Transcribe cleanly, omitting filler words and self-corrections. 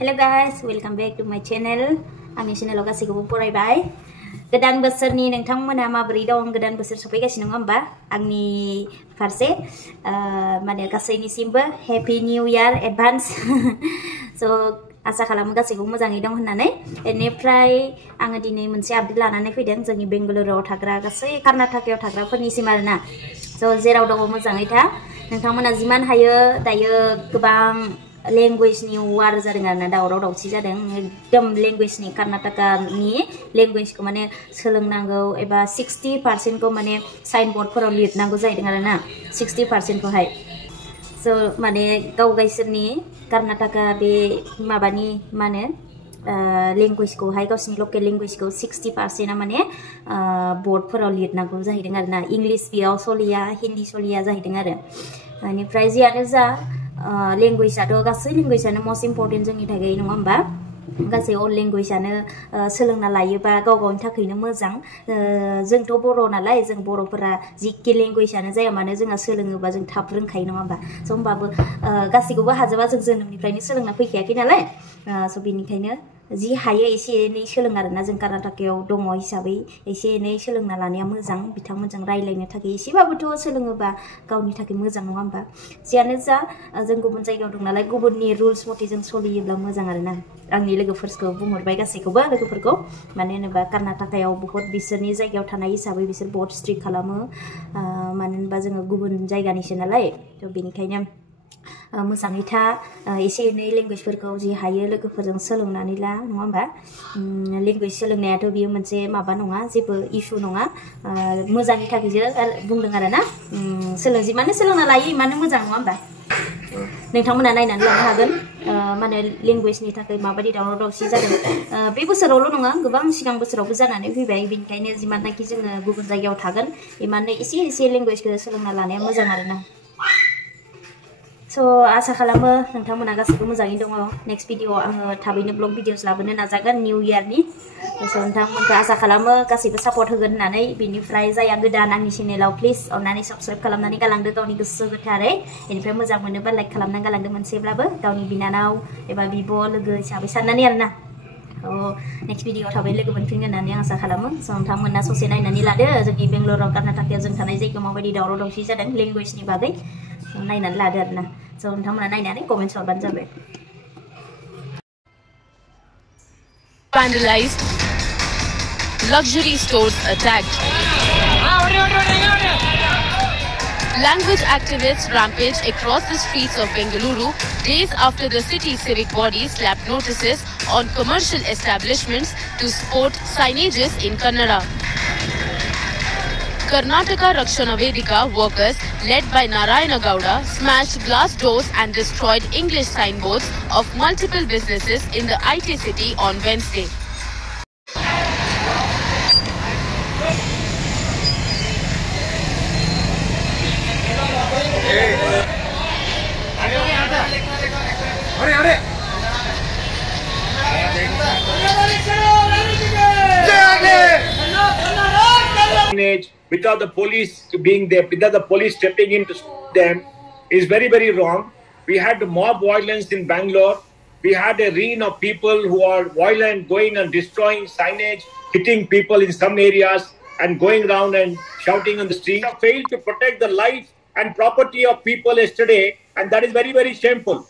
Hello guys, welcome back to my channel. आंनि चेनेलाव गासैखौबो बरायबाय। गोदान बोसोरनि नोंथांमोना माबोरै दं? गोदान बोसोर सफैगासिनो नङा होमबा? आंनि फारसे माने गासैनिसिमबो happy new year advance. So आसा खालामो गासैबो मोजाङै दं होननानै। बेनिफ्राय आङो दिनै मोनसे आपडेट लानानै फैदों जोंनि बेंगालुरुआव थाग्रा गासै कर्नाटकायाव थाग्राफोरनिसिम आरोना। So जेराव दङ मोजाङै था। नोंथांमोना जिमान हायो दायो गोबां लैंग्वेजनि वार जादों आरोना दावराव दावसि जादों एकदम लैंग्वेजनि कर्नाटकानि लैंग्वेजखौ माने सोलोंनांगौ एबा 60% को माने साइन बोर्डफोराव लिरनांगौ जाहैदों आरोना 60% खौहाय सो माने गाव गावसोरनि कर्नाटका बे माबानि माने लैंग्वेजखौहाय गावसोरनि लकेल लैंग्वेजखौ 60% माने बोर्डफोराव लिरनांगौ जाहैदों आरोना इंलिश बेयाव सलिया हिन्दी सलिया जाहैदों आरो बेनिफ्राय जियानो जा लैंग्वेजआथ' गासै लैंग्वेजआनो मोस्ट इम्पर्टेन्ट जोंनि थाखाय नङा होमबा गासै अल लैंग्वेजआनो सोलोंना लायोबा गाव गावनि थाखायनो मोजां जोंथ' बर' नालाय जों बर'फोरा जिखि लैंग्वेजआनो जाया मानो जोंहा सोलोङोबा जों थाब रोंखायो नङा होमबा स' होमबाबो गासैखौबो हाजोबा जों जोनोमनिफ्रायनो सोलोंना फैखायाखै नालाय स' बेनिखायनो जि हायो एसे एनै सोलों आरोना जों कर्नाटकायाव दङ हिसाबै एसे एनै सोलोंना लानाया मोजां बिथांमोनजों रायलायनो थाखाय एसेबाबोथ' सोलोङोबा गावनि थाखाय मोजां नङा होमबा जियानो जा जों गुबुन जायगायाव दं नालाय गुबुननि रुल्स मथे जों सोलियोब्ला मोजां आरोना आंनि लोगोफोरखौ बुंहरबाय गासैखौबो लोगोफोरखौ मानो होनोबा कर्नाटकायाव बहुत बिसोरनि जायगायाव थानाय हिसाबै बिसोर बहुत स्ट्रिक्ट खालामो मानो होनबा जोङो गुबुन जायगानिसो नालाय थ' बेनिखायनो मोजाङै था एसे एनै लेंगुवेजफोरखौ जि हायो लोगोफोरजों सोलोंनानै ला नङा होमबा लेंगुवेज सोलोंनायाथ' बियो मोनसे माबा नङा जेबो इशु नङा मोजांनि थाखायसो बुंदों आरोना जिमानो सोलोंना लायो इमानो मोजां नङा होमबा नोंथांमोना नायनानै लानो हागोन माने लेंगुवेजनि थाखाय माबायदि दावराव दावसि जादों बे बोसोरावल' नङा गोबां सिगां बोसोरावबो जानानै फैबाय बेनिखायनो जिमाननाखि जोङो गुबुन जायगायाव थागोन इमाननो एसे एसे लेंगुवेजखौ सोलोंना लानाया मोजां आरोना So आसा खालामो नोंथांमोना गासैबो मोजाङै दङ नेक्स्ट भिडिअ आङो थाबैनो ब्लग भिडिअस लाबोनो नाजागोन निउ इयारनि नोंथांमोनखौ आसा खालामो गासैबो सापर्ट होगोन होननानै बेनिफ्राय जाया गोदान आंनि चेनेलाव प्लिज अननानै साबस्क्राइब खालामनानै गालांदो गावनि गोसो गोथारै बेनिफ्राय मोजां मोनोबा लाइक खालामनानै गालांदो मोनसेब्लाबो गावनि बिनानाव एबा बिब' लोगो हिसाबै साननानै आरोना नेक्स्ट भिडिअ थाबै लोगो मोनफिनगोन होननानै आं आसा खालामो स' नोंथांमोना ससे नायनानै लादो जोंनि बेंगलराव कर्नाटकायाव जों थानाय जायगायाव माबायदि दावराव दावसि जादों लेंगुवेजनि बागै नायनानै लादो आरोना स' नोंथांमोना नायनानै कमेन्ट्स हरबानो जाबाय Vandalized, luxury stores attacked. Language activists rampage across the streets of Bengaluru days after the city civic body slapped notices on commercial establishments to sport signages in Kannada. Karnataka Rakshana Vedika workers led by Narayana Gowda smashed glass doors and destroyed English signboards of multiple businesses in the IT city on Wednesday. Without the police being there, without the police stepping in to stop them is very, very wrong. We had mob violence in Bangalore. We had a reign of people who are violent, going and destroying signage, hitting people in some areas and going around and shouting on the street. We failed to protect the life and property of people yesterday, and that is very, very shameful.